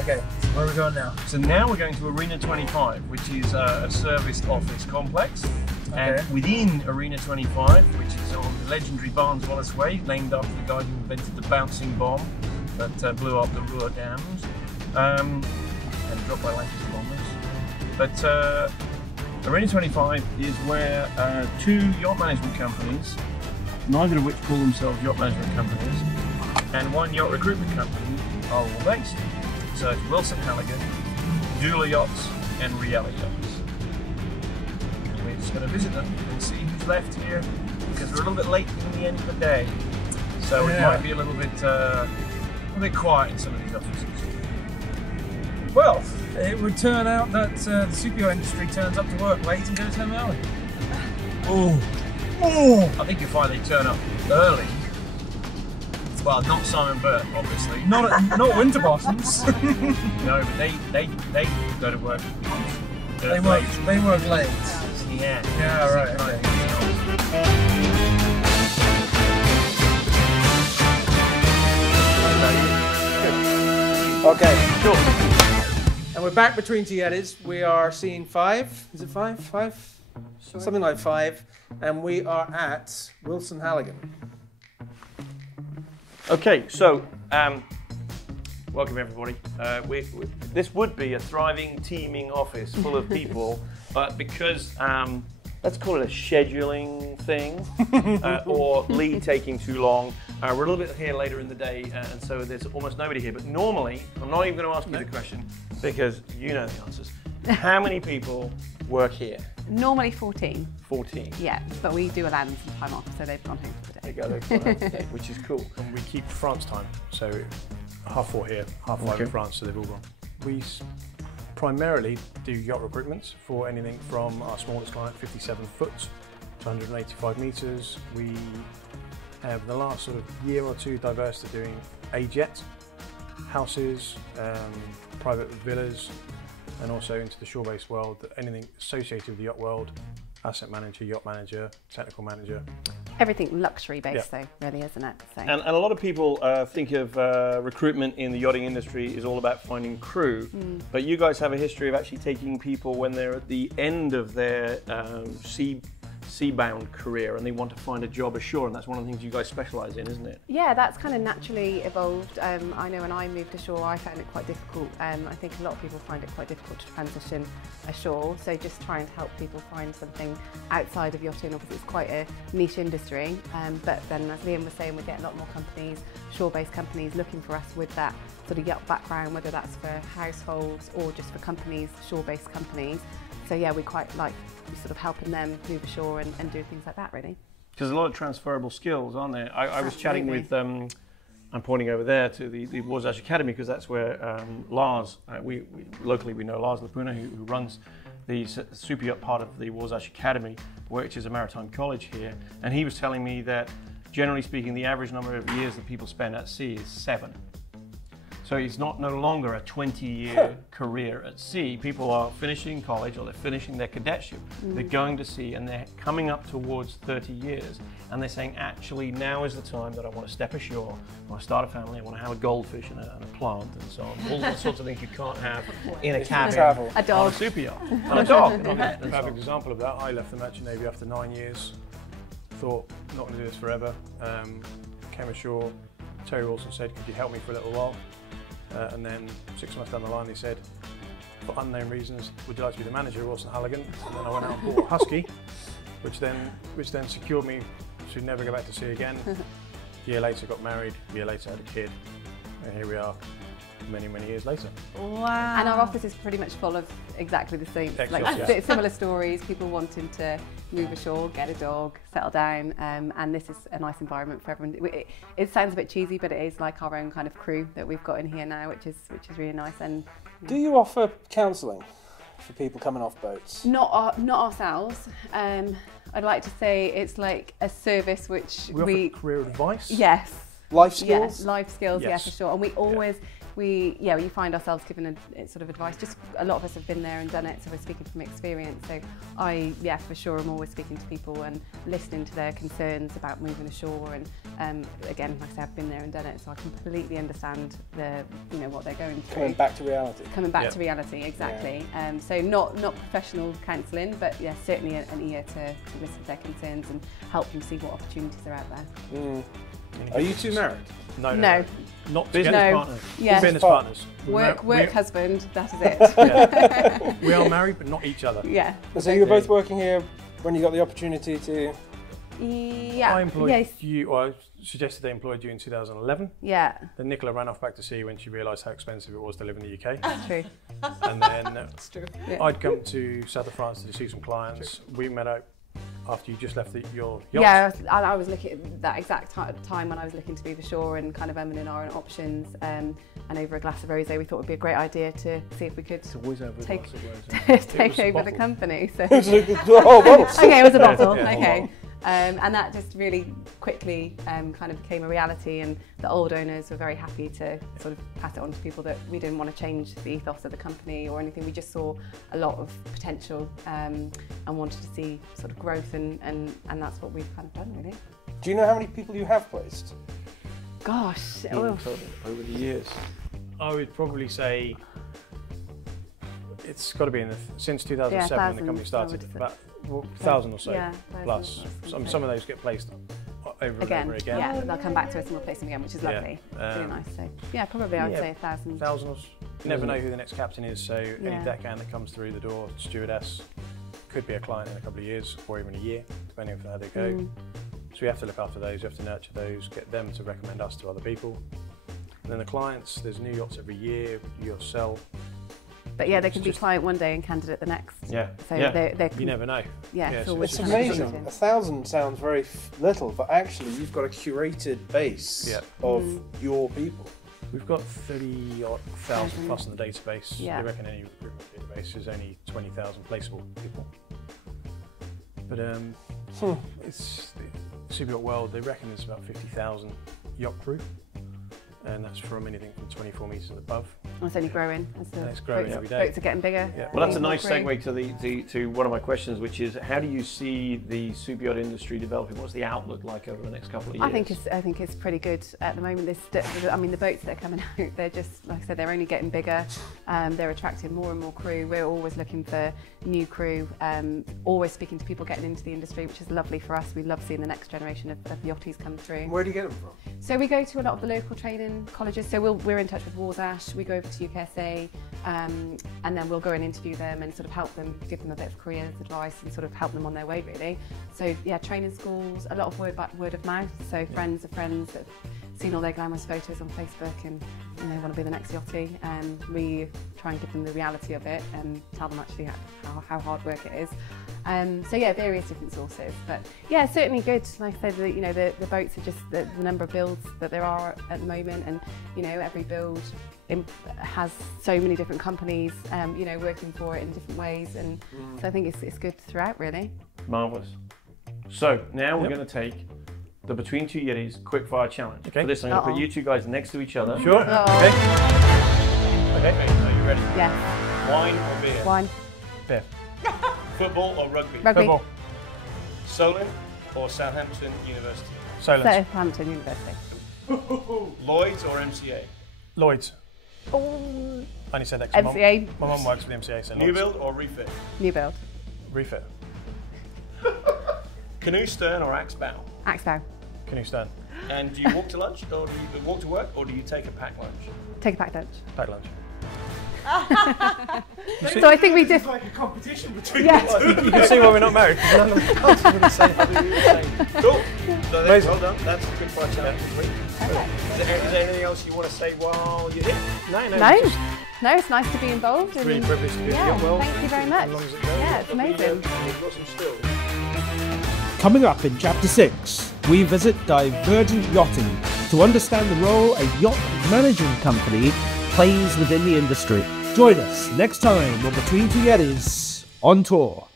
Okay, so where are we going now? So now we're going to Arena 25, which is a serviced office complex. Okay. And within Arena 25, which is on the legendary Barnes Wallis Way, named after the guy who invented the bouncing bomb that blew up the Ruhr dams and dropped by Lancaster bombers. But Arena 25 is where two yacht management companies, neither of which call themselves yacht management companies, and one yacht recruitment company are all based. So it's Willson Halligan, Dula Yachts, and Riella Yachts. And we're just going to visit them and see who's left here, because we're a little bit late in the end of the day. So it might be a little bit quiet in some of these offices. Well, it would turn out that the Superyacht industry turns up to work late and goes home early. Oh! I think you'll find they turn up early. Well, not Simon Burt, obviously. Not winter bottoms. No, but they go to work. They work late. Yeah. Yeah, right. Okay. Cool. And we're back between two Yetis. We are scene 5. Is it 5? 5? Sure. Something like 5. And we are at Willson Halligan. Okay, so welcome everybody. This would be a thriving, teeming office full of people, but because let's call it a scheduling thing, or Lee taking too long, we're a little bit here later in the day, and so there's almost nobody here. But normally, I'm not even going to ask you the question because you know the answers. How many people work here? Normally 14. 14. Yeah, but we do allow them some time off, so they've gone home for the day. There you go, they've gone home for the day, which is cool. And we keep France time, so 4:30 here, 5:30 in France, so they've all gone. We primarily do yacht recruitments for anything from our smallest client, 57 foot to 185 metres. We have the last sort of year or two diverse to doing a jet, houses, private villas, and also into the shore-based world, anything associated with the yacht world, asset manager, yacht manager, technical manager. Everything luxury-based though, really, isn't it? So. And a lot of people think of recruitment in the yachting industry is all about finding crew, but you guys have a history of actually taking people when they're at the end of their sea-bound career and they want to find a job ashore, and that's one of the things you guys specialise in, isn't it? Yeah, that's kind of naturally evolved. I know when I moved ashore, I found it quite difficult. I think a lot of people find it quite difficult to transition ashore, so just trying to help people find something outside of yachting. Obviously, it's quite a niche industry, but then as Liam was saying, we get a lot more companies, shore-based companies, looking for us with that sort of yacht background, whether that's for households or just for companies, shore-based companies. So yeah, we quite like sort of helping them move ashore and do things like that, really. Because there's a lot of transferable skills, aren't there? I was chatting with, I'm pointing over there to the Wasatch Academy, because that's where Lars, locally we know Lars Lapuna, who runs the super yacht part of the Wasatch Academy, which is a maritime college here, and he was telling me that generally speaking the average number of years that people spend at sea is 7. So it's no longer a 20-year career at sea. People are finishing college or they're finishing their cadetship. They're going to sea and they're coming up towards 30 years. And they're saying, actually, now is the time that I want to step ashore, I want to start a family, I want to have a goldfish and a plant and so on. All those sorts of things you can't have in a cabin A dog. on a super yacht. And a dog. A perfect example of that, I left the Merchant Navy after 9 years, thought, not going to do this forever, came ashore, Terry Wilson said, could you help me for a little while? And then 6 months down the line, he said, for unknown reasons, would you like to be the manager of Willson Halligan? And then I went out and bought a Husky, which then secured me to never go back to sea again. A year later, got married. A year later, had a kid, and here we are, many years later. Wow! And our office is pretty much full of exactly the same, similar stories. People wanting to move ashore, get a dog, settle down, and this is a nice environment for everyone. It sounds a bit cheesy, but it is like our own kind of crew that we've got in here now, which is really nice. And do you offer counselling for people coming off boats? Not ourselves. I'd like to say it's like a service which we offer career advice. Yes. Life skills. Yes, life skills. Yes, for sure. And we we find ourselves giving a sort of advice. Just a lot of us have been there and done it, so we're speaking from experience. So for sure, I'm always speaking to people and listening to their concerns about moving ashore. And again, like I said, I've been there and done it, so I completely understand what they're going through. Coming back to reality. Coming back to reality, exactly. Yeah. So not professional counselling, but yeah, certainly an ear to listen to their concerns and help them see what opportunities are out there. Mm. Are you two married? No. Not business partners. Yeah. Business partners. Work husband, that is it. Yeah. We are married, but not each other. Yeah. So you were both working here when you got the opportunity to... Yeah. I employed you, or I suggested they employed you in 2011. Yeah. Then Nicola ran off back to sea when she realised how expensive it was to live in the UK. That's true. And then That's true. Yeah. I'd come to south of France to see some clients. We met out after you just left your yacht. Yeah, I was looking at that exact time when I was looking to leave the shore and kind of umming and ahhing options. And over a glass of rosé, we thought it would be a great idea to see if we could take over the company. So. Okay, it was a bottle. Yeah, okay. And that just really quickly kind of became a reality, and the old owners were very happy to sort of pass it on to people. That we didn't want to change the ethos of the company or anything. We just saw a lot of potential and wanted to see sort of growth, and that's what we've kind of done, really. Do you know how many people you have placed? Gosh, Over the years. I would probably say it's got to be since 2007 when the company started, about 1,000 or so, plus. Some of those get placed over and over again. Yeah, they'll come back to us and we'll place them again, which is lovely. Really nice. So yeah, probably I'd say 1,000. Thousands. You never know who the next captain is, so any deckhand that comes through the door, stewardess, could be a client in a couple of years or even a year, depending on how they go. So we have to look after those, we have to nurture those, get them to recommend us to other people. And then the clients, there's new yachts every year, you'll sell. But yeah, they can be client one day and candidate the next. Yeah. So you never know. Yeah, it's amazing. 1,000 sounds very little, but actually you've got a curated base of your people. We've got 30,000 plus in the database. Yeah. They reckon any recruitment database is only 20,000 placeable people. But it's the Superyacht world, they reckon there's about 50,000 yacht crew. And that's from anything from 24 metres and above. And it's only growing as the it's growing every day. Boats are getting bigger. Yeah. Well, that's a nice segue to one of my questions, which is how do you see the superyacht industry developing? What's the outlook like over the next couple of years? I think it's pretty good at the moment. I mean, the boats that are coming out, they're just, like I said, they're only getting bigger. They're attracting more and more crew. We're always looking for new crew. Always speaking to people getting into the industry, which is lovely for us. We love seeing the next generation of yachties come through. Where do you get them from? So we go to a lot of the local training colleges. So we're in touch with Warsash. We go over to UKSA, and then we'll go and interview them and sort of help them, give them a bit of careers advice and sort of help them on their way, really. So yeah, training schools, a lot of word of mouth. So friends of friends that have seen all their glamorous photos on Facebook and they want to be the next yachty. And we try and give them the reality of it and tell them actually how hard work it is. So yeah, various different sources, but yeah, certainly good. Like I said, the boats are just the number of builds that there are at the moment, and every build has so many different companies, working for it in different ways, and so I think it's good throughout, really. Marvellous. So now we're going to take the Between Two Yetis quickfire challenge. Okay. For this, I'm going to put you two guys next to each other. Sure. Okay. Are you ready? Yeah. Wine or beer? Wine. Beer. Football or rugby? Rugby. Football. Solent or Southampton University? Solent. Southampton University. Lloyds or MCA? Lloyds. Oh. I only said that MCA. My mum works for the MCA. So New build or refit? New build. Refit. Canoe stern or axe bow? Axe bow. Canoe stern. And do you walk to lunch, or do you walk to work, or do you take a packed lunch? Take a packed lunch. Packed lunch. So I think we It's like a competition between Yeah. the two. You can see why we're not married. None of us are the same. Cool. So Amazing. well done. That's a good fire challenge complete. Is there anything else you want to say while you're here? No, it's nice to be involved. It's really privileged to be in the Yeah, yacht world. thank you very much. As long as it goes. Yeah, it's amazing. You've got some skills. Coming up in Chapter 6, we visit Divergent Yachting to understand the role a yacht management company plays within the industry. Join us next time on Between Two Yetis on tour.